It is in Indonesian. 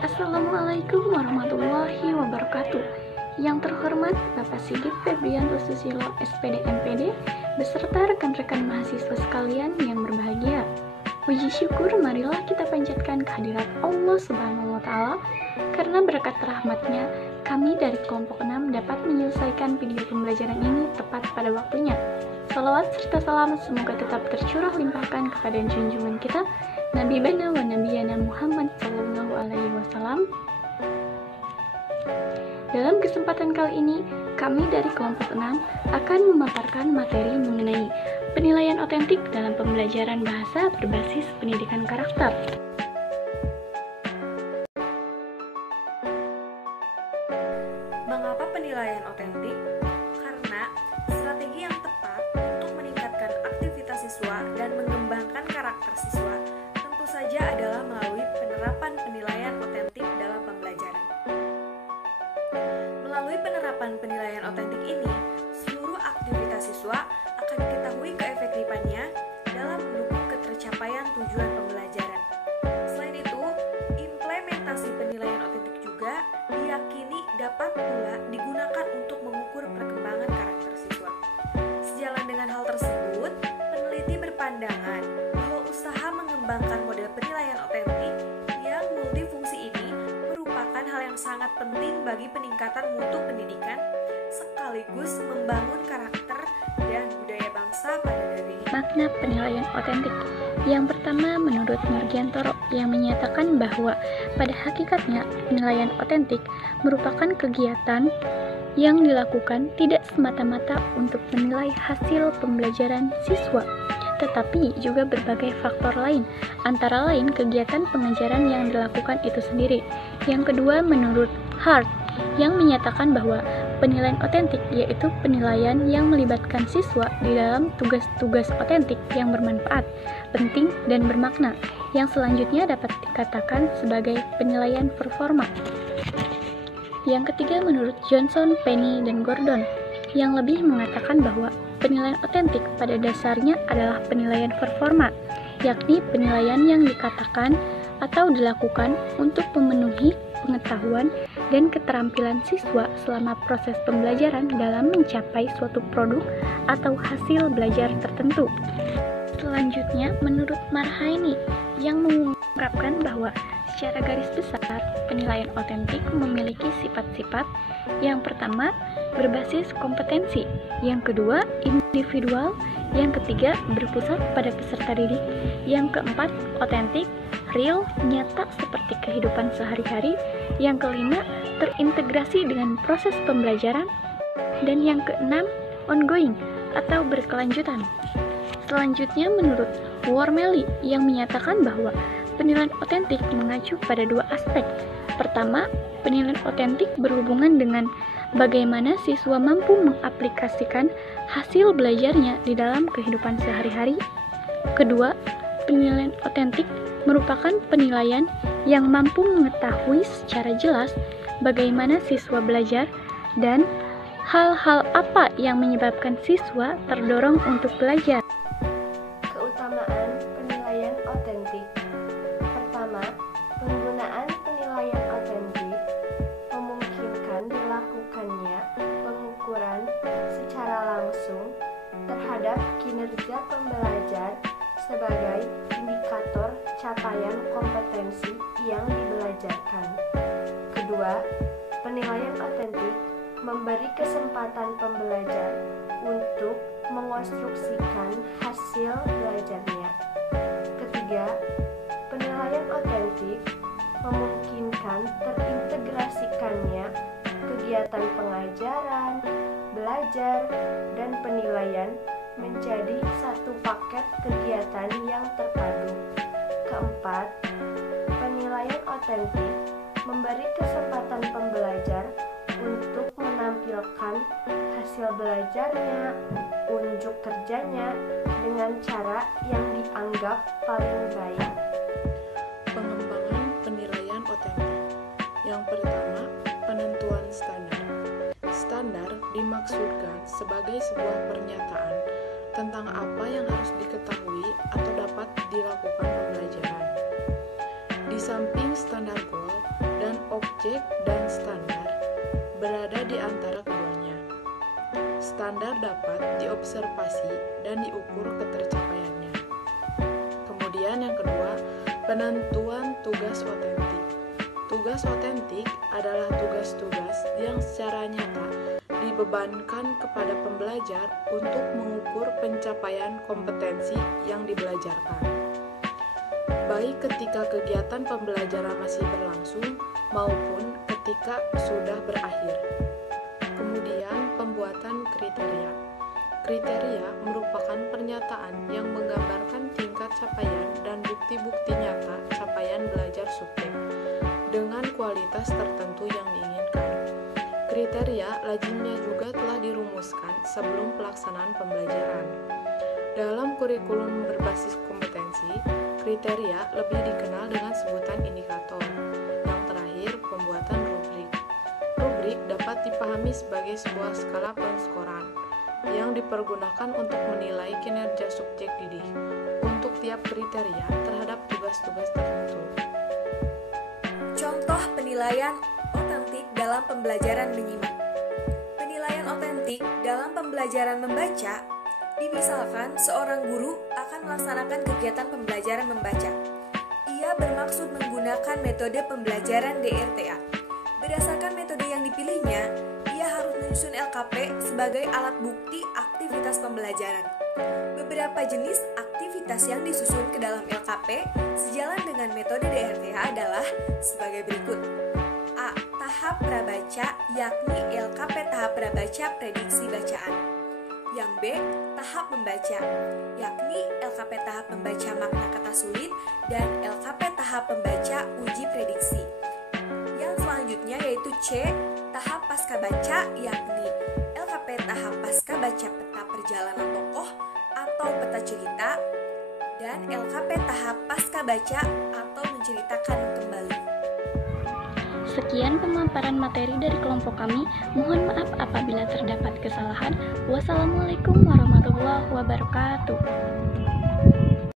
Assalamualaikum warahmatullahi wabarakatuh. Yang terhormat Bapak Sigit Febrianto Susilo, SPD MPD, beserta rekan-rekan mahasiswa sekalian yang berbahagia. Puji syukur marilah kita panjatkan kehadirat Allah Subhanahu wa Ta'ala, karena berkat rahmatnya kami dari kelompok 6 dapat menyelesaikan video pembelajaran ini tepat pada waktunya. Salawat serta salam semoga tetap tercurah limpahkan kepada junjungan kita Nabi Bana wa Nabiyana Muhammad Sallallahu Alaihi Wasallam. Dalam kesempatan kali ini, kami dari kelompok 6 akan memaparkan materi mengenai penilaian otentik dalam pembelajaran bahasa berbasis pendidikan karakter. Mengapa penilaian otentik? Karena strategi yang tepat untuk meningkatkan aktivitas siswa dan mengembangkan karakter siswa tentu saja adalah melalui penerapan penilaian otentik dalam pembelajaran. Melalui penerapan penilaian otentik ini, seluruh aktivitas siswa akan diketahui keefektifannya dalam mendukung ketercapaian tujuan pembelajaran. Selain itu, implementasi penilaian otentik juga diyakini dapat pula digunakan untuk mengukur perkembangan karakter siswa. Sejalan dengan hal tersebut, peneliti berpandangan bahwa usaha mengembangkan model penilaian otentik yang multifungsi ini merupakan hal yang sangat penting bagi peningkatan mutu pendidikan sekaligus membangun karakter dan budaya bangsa pada diri. Makna penilaian otentik. Yang pertama, menurut Margiantoro, yang menyatakan bahwa pada hakikatnya penilaian otentik merupakan kegiatan yang dilakukan tidak semata-mata untuk menilai hasil pembelajaran siswa, tetapi juga berbagai faktor lain, antara lain kegiatan pengajaran yang dilakukan itu sendiri. Yang kedua, menurut Hart, yang menyatakan bahwa penilaian otentik yaitu penilaian yang melibatkan siswa di dalam tugas-tugas otentik yang bermanfaat, penting, dan bermakna, yang selanjutnya dapat dikatakan sebagai penilaian performa. Yang ketiga, menurut Johnson, Penny, dan Gordon, yang lebih mengatakan bahwa penilaian otentik pada dasarnya adalah penilaian performa, yakni penilaian yang dikatakan atau dilakukan untuk memenuhi pengetahuan dan keterampilan siswa selama proses pembelajaran dalam mencapai suatu produk atau hasil belajar tertentu. Selanjutnya, menurut Marhaini, yang mengungkapkan bahwa secara garis besar penilaian otentik memiliki sifat-sifat. Yang pertama, berbasis kompetensi. Yang kedua, individual. Yang ketiga, berpusat pada peserta didik. Yang keempat, otentik, real, nyata seperti kehidupan sehari-hari. Yang kelima, terintegrasi dengan proses pembelajaran. Dan yang keenam, ongoing atau berkelanjutan. Selanjutnya, menurut Wormeli, yang menyatakan bahwa penilaian otentik mengacu pada dua aspek. Pertama, penilaian otentik berhubungan dengan bagaimana siswa mampu mengaplikasikan hasil belajarnya di dalam kehidupan sehari-hari. Kedua, penilaian otentik merupakan penilaian yang mampu mengetahui secara jelas bagaimana siswa belajar dan hal-hal apa yang menyebabkan siswa terdorong untuk belajar. Keutamaan penilaian otentik. Pertama, penggunaan penilaian otentik memungkinkan dilakukannya pengukuran secara langsung terhadap kinerja pembelajar sebagai indikator capaian kompetensi yang dibelajarkan. Kedua, penilaian otentik memberi kesempatan pembelajar untuk mengonstruksikan hasil belajarnya. Ketiga, penilaian otentik memungkinkan terintegrasikannya kegiatan pengajaran, belajar, dan penilaian menjadi satu paket kegiatan yang terpadu. Keempat, penilaian otentik memberi kesempatan pembelajar untuk menampilkan hasil belajarnya, unjuk kerjanya dengan cara yang dianggap paling baik. Pengembangan penilaian otentik. Yang pertama, penentuan standar. Standar dimaksudkan sebagai sebuah pernyataan tentang apa yang harus diketahui atau dapat dilakukan pembelajaran. Di samping standar goal, subjek dan standar berada di antara keduanya. Standar dapat diobservasi dan diukur ketercapaiannya. Kemudian yang kedua, penentuan tugas otentik. Tugas otentik adalah tugas-tugas yang secara nyata dibebankan kepada pembelajar untuk mengukur pencapaian kompetensi yang dibelajarkan, baik ketika kegiatan pembelajaran masih berlangsung maupun ketika sudah berakhir. Kemudian, pembuatan kriteria. Kriteria merupakan pernyataan yang menggambarkan tingkat capaian dan bukti-bukti nyata capaian belajar subjek dengan kualitas tertentu yang diinginkan. Kriteria lazimnya juga telah dirumuskan sebelum pelaksanaan pembelajaran. Dalam kurikulum berbasis kompetensi, kriteria lebih dikenal dengan sebutan indikator. Yang terakhir, pembuatan rubrik. Rubrik dapat dipahami sebagai sebuah skala penskoran yang dipergunakan untuk menilai kinerja subjek didik untuk tiap kriteria terhadap tugas-tugas tertentu. Contoh penilaian otentik dalam pembelajaran menyimak. Penilaian otentik dalam pembelajaran membaca, dimisalkan seorang guru akan melaksanakan kegiatan pembelajaran membaca. Ia bermaksud menggunakan metode pembelajaran DRTA. Berdasarkan metode yang dipilihnya, ia harus menyusun LKP sebagai alat bukti aktivitas pembelajaran. Beberapa jenis aktivitas yang disusun ke dalam LKP sejalan dengan metode DRTA adalah sebagai berikut. A. Tahap prabaca, yakni LKP tahap prabaca prediksi bacaan. Yang B. Tahap membaca, yakni LKP tahap membaca makna kata sulit dan LKP tahap membaca uji prediksi. Yang selanjutnya yaitu C. Tahap pasca baca, yakni LKP tahap pasca baca peta perjalanan tokoh atau peta cerita, dan LKP tahap pasca baca atau menceritakan kembali. Sekian pemaparan materi dari kelompok kami. Mohon maaf apabila terdapat kesalahan. Wassalamualaikum warahmatullahi wabarakatuh.